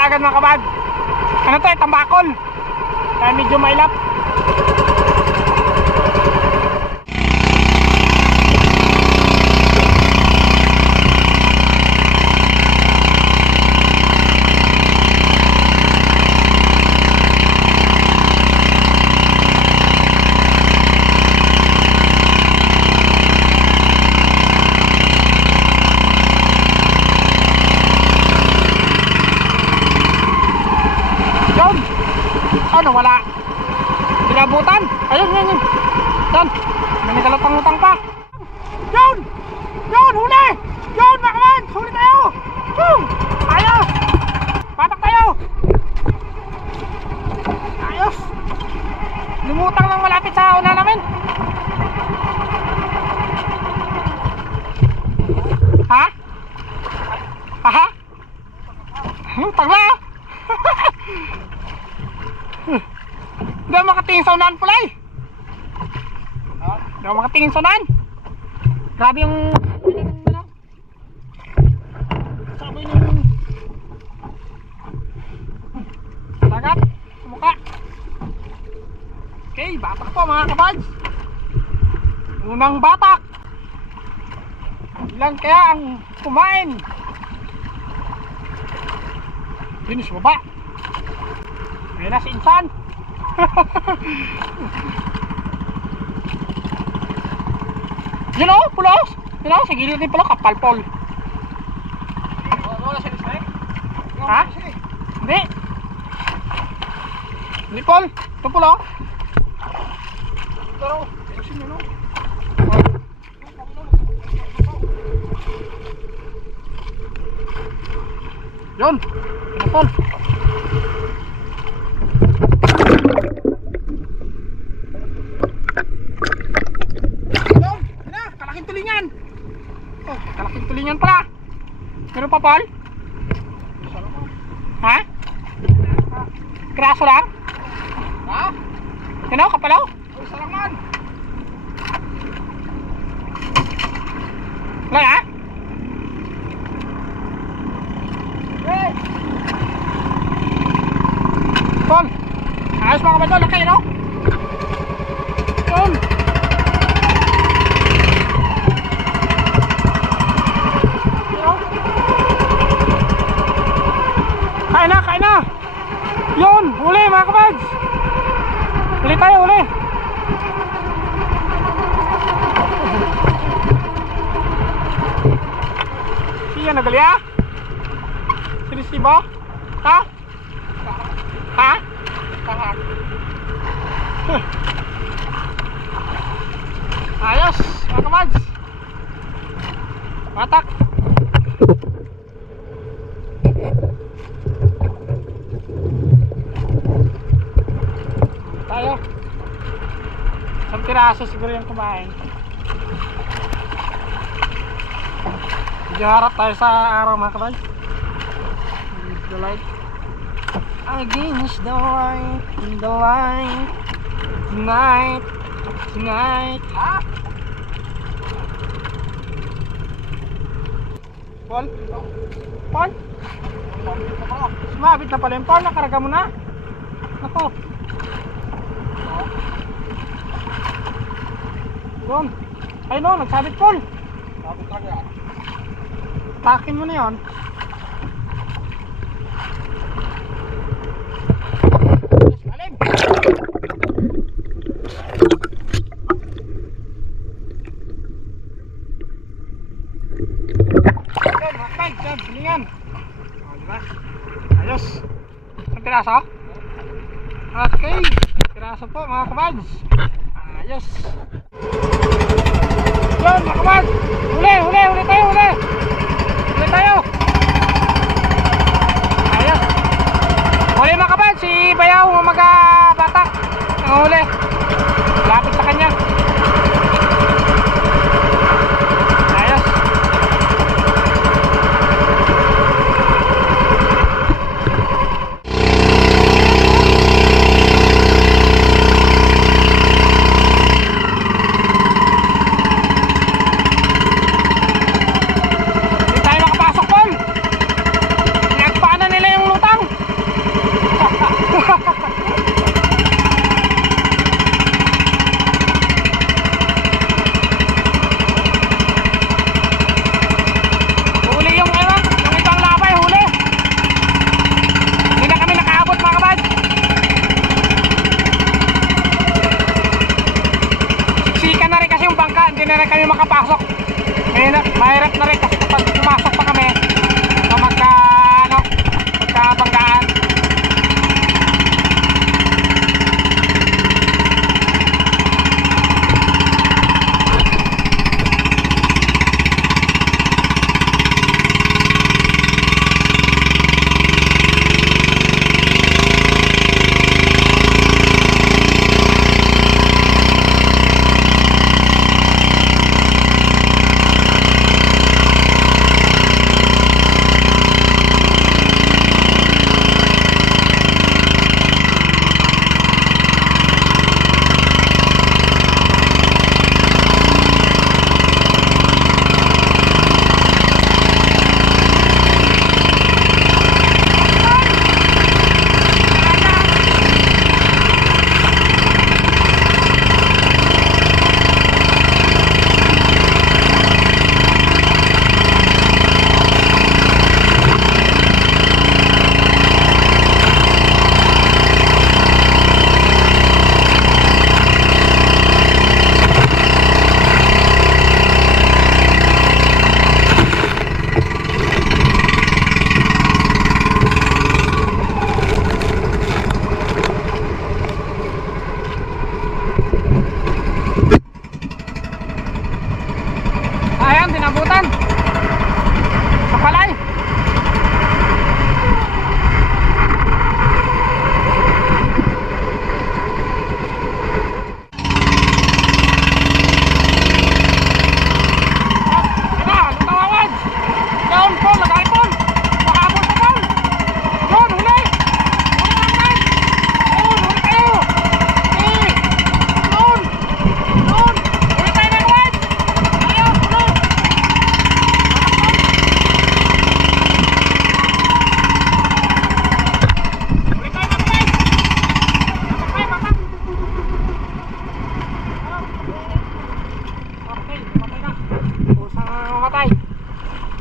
na agad mga kabad. Ano to eh, tambakol. Kaya medyo mailap. Ano, wala. Binabutan. Ayun, yun. Yan. May nagkalutang-lutang pa. Yun! Yun, huli! Yun, makaman! Huli tayo! Boom! Ayos! Patak tayo! Ayos! Lumutang ng malapit sa una namin. Ha? Ha? Tagla! Hindi ako makatingin sa unahan pala eh. Hindi ako makatingin sa unahan. Grabe yung sabay ng dagat sa mukha. Okay, batak po mga kabads. Unang batak. Ilan kaya ang kumain? Yun sa baba. Ayun na si Insan. Yun o, pulos. Yun o, sa gilid din pala, kapalpol. Wala siya display? Ha? Hindi. Hindi pol. Ito pulo. Pero, ayusin yun o. Yun. Yun pol. Kalaking tulingan pala. Meron pa Paul? Ha? Kraso lang? Ha? Ano? Kapalaw? Oh, sarangan. Wala ha? Hey! Paul! Ayos mga kabadol. Laki no? Paul! Kain na! Yun! Huli mga kabads! Huli tayo, huli! Siya nagali ah? Sinisiba? Ha? Ha? Ayos mga kabads! Batak! Tayo. Isang piraso siguro yung kumain. Medyo harap tayo sa araw mga kabay. The light. Against the light, in the light. Tonight, tonight. Ah! Paul? Paul? Sumabit na pala yung Paul. Nakaraga mo na. Ako. Doon. Ay no, nagsabit Paul. Sabit lang yan. Takin mo na yun. Alim. Yan, makay. Yan, bilingan. O, diba? Ayos. Ang piraso? Okay. Piraso po mga kabads. Ayos. Yun mga kabad. Huli tayo, huli. Huli tayo. Ayos. Huli mga kabad. Si Bayaw mag-batak. Ang huli. Lapit sa kanya. Ayos. na rin kami makapasok. Mahirap na rin kasi kapag pumasok pa kami magkabanggaan. Ayan, dinabutan sa palay.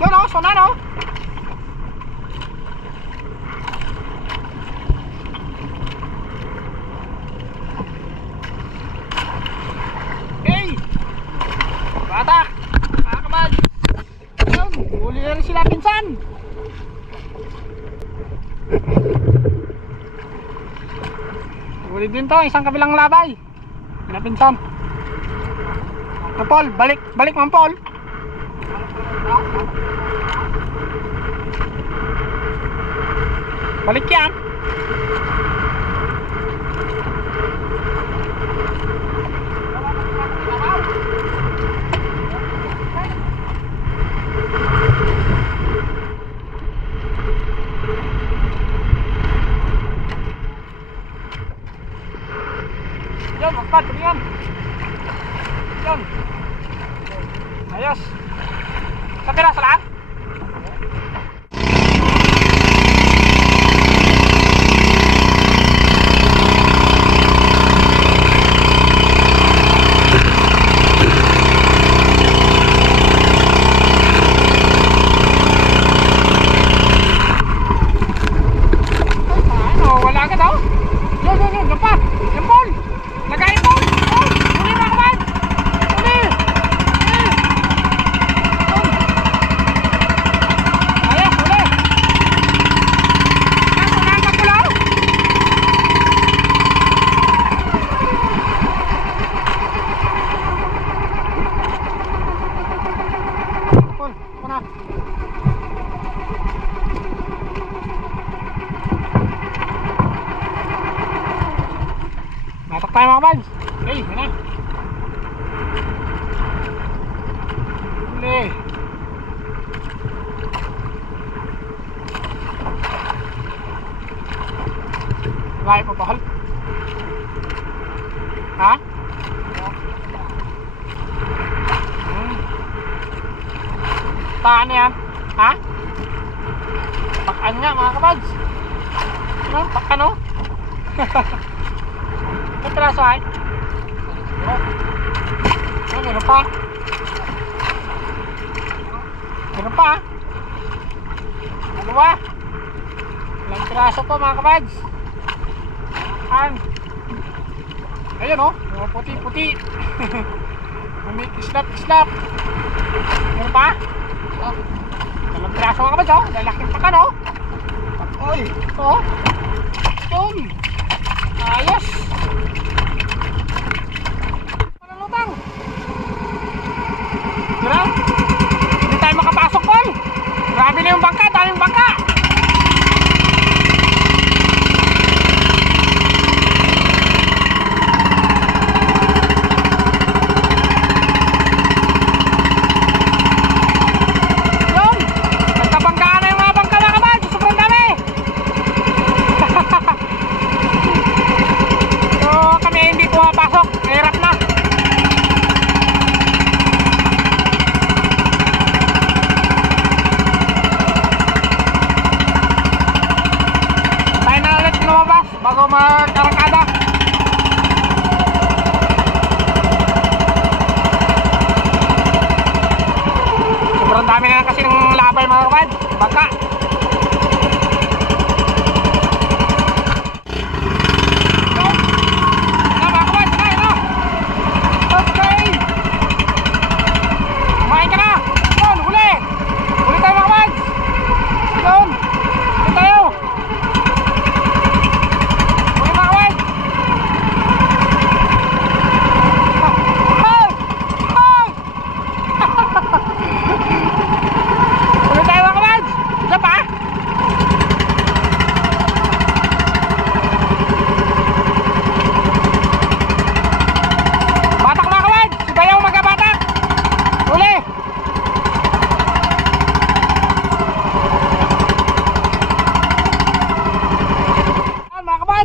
Yun o, sunan o. Okay. Bata. Makakamad. Yun, huli na rin sila pinsan. Huli din to, isang kabilang labay. Sila pinsan. Paul, balik man Paul. Balik yan. Yan, magpad, yan. Yan. Ayos. Sa piraso lang? Matak tayo mga bads. Okay, yun na. Huli. Gaya pa pahal. Ha? Taan yan. Ha? Pakaan nga mga kabads. Ano? Pakan o? May traso ay? Ay, meron pa. Meron pa. Dalawa. Ilang traso po mga kabads. Ayun o. Puti-puti. Islap. Meron pa? Oh. Dalang piraso mga kabads, oh. Lalaking pakan, oh. Uy. Oh. Yun. Ayos. Parang lutang. Grabe. Hindi tayo makapasok, Paul. Grabe na yung bangka. Daming bangka. Bago magkarangkada. Sobrang dami na kasi ng labay mga kapad. Bangka. Okay. Kumain ka na. Yun, huli. Huli tayo mga kapad. Yun. Huli tayo.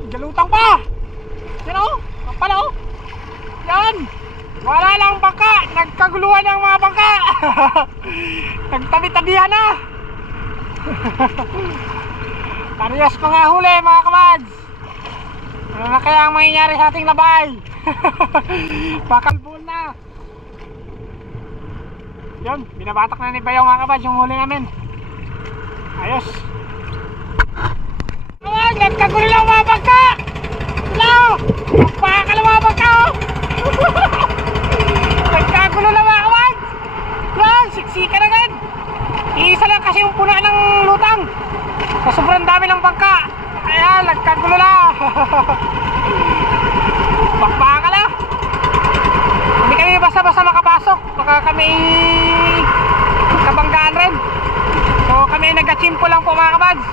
Galutang pa. Yan o. Kapal o. Yan. Wala lang bangka. Nagkaguluhan ng mga bangka. Nagtabi-tabihan na. Parehas ko nga huli mga kamads. Ano na kaya ang mangyayari sa ating labay? Bakalbol na. Yan. Binabatak na ni Bayaw mga kamads yung huli namin. Ayos. Nagkagulo lang mga bangka! Hello! Pakakala mga bangka oh! Nagkagulo lang mga kawads! Yan! Siksika na agad! Iisa lang kasi yung puna ng lutang sa sobrang dami ng bangka. Ayan! Nagkagulo lang! Pakakala! Hindi kami basta-basta makapasok. Baka kami kabanggaan rin. So kami nagkachimpo lang po mga kawads.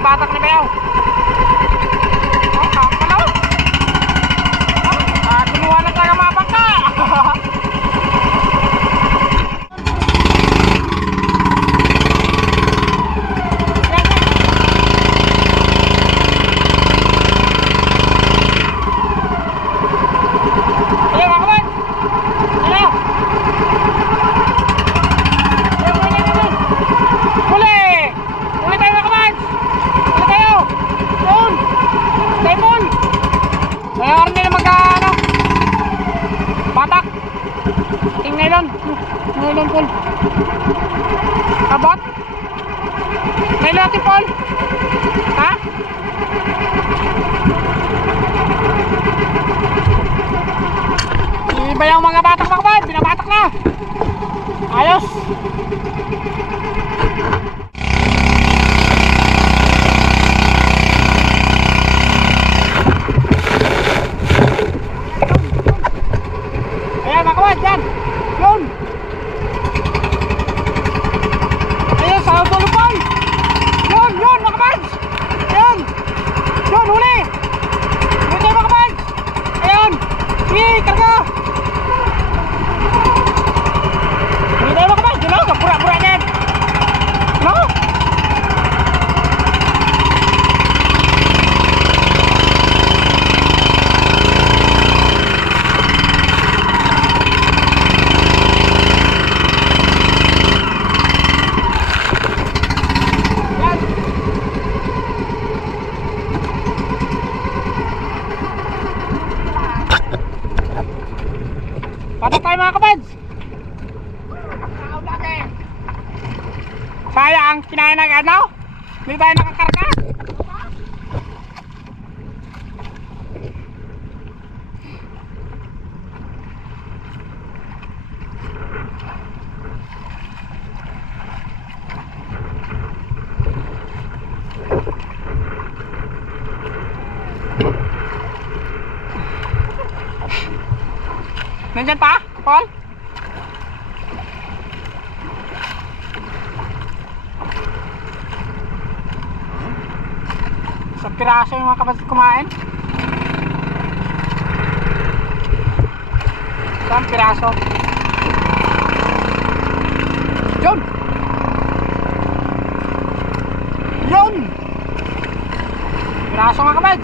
Batak ni Bayaw. Oh, kapalaw. Kumuha na talaga mga bangka. Ayan mga kawan. Ayan. Huli. Huli tayo mga kawan. Mayroon din mag-ano batak ating nylon Paul kabot nylon natin Paul ha iba yung mga batak mga kabad binabatak na ayos. Ano? Hindi tayo nakakarga? Nandyan pa, Paul? Sa piraso yung mga kapatid kumain. Saan piraso? Yun! Yun! Piraso mga kapatid.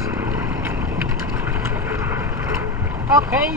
Okay.